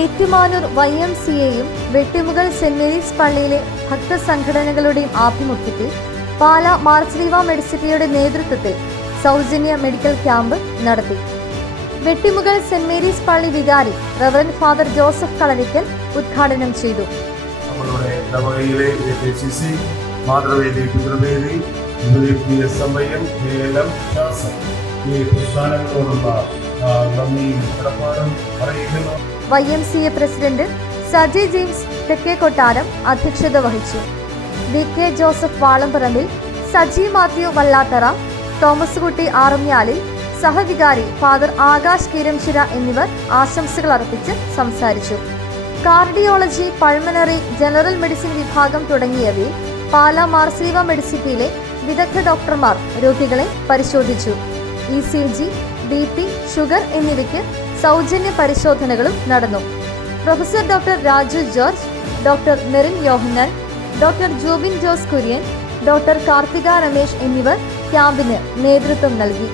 Ettumanoor YMCAയും Vettimukal saint Mary's പള്ളിയിലെ ഭക്തസംഘടനകളുടെയും ആഭിമുഖ്യത്തിൽ പാലാ മാർസ്ലീവ മെഡിസിറ്റിയുടെ നേതൃത്വത്തിൽ സൗജന്യ മെഡിക്കൽ ക്യാമ്പ് നടത്തി. വെട്ടിമുകൾ സെന്റ് മേരീസ് പള്ളി വികാരി റവറന്റ് ഫാദർ ജോസഫ് കളരിക്കൽ ഉദ്ഘാടനം ചെയ്തു. YMCA പ്രസിഡന്റ് സജി ജെയിംസ് തെക്കേക്കൊട്ടാരം അധ്യക്ഷത വഹിച്ചു. VK ജോസഫ് വാളംപറമ്പിൽ, സജി മാത്യു വല്ലാത്തറ, തോമസ് കുട്ടി ആറമ്യാലിൽ, സഹവികാരി ഫാദർ ആകാശ് കീരംശിര എന്നിവർ ആശംസകൾ അർപ്പിച്ച് സംസാരിച്ചു. കാർഡിയോളജി, പൾമനറി, ജനറൽ മെഡിസിൻ വിഭാഗം തുടങ്ങിയവയിൽ പാലാ മാർസ്ലീവ മെഡിസിറ്റിയിലെ വിദഗ്ധ ഡോക്ടർമാർ രോഗികളെ പരിശോധിച്ചു. ECG, BP, ഷുഗർ എന്നിവയ്ക്ക് സൗജന്യ പരിശോധനകളും നടന്നു. Professor doctor Raju George, doctor Merin Yohannan, doctor Jobin Jose Kurian, doctor Karthika Ramesh എന്നിവർ ക്യാമ്പിന് നേതൃത്വം നൽകി.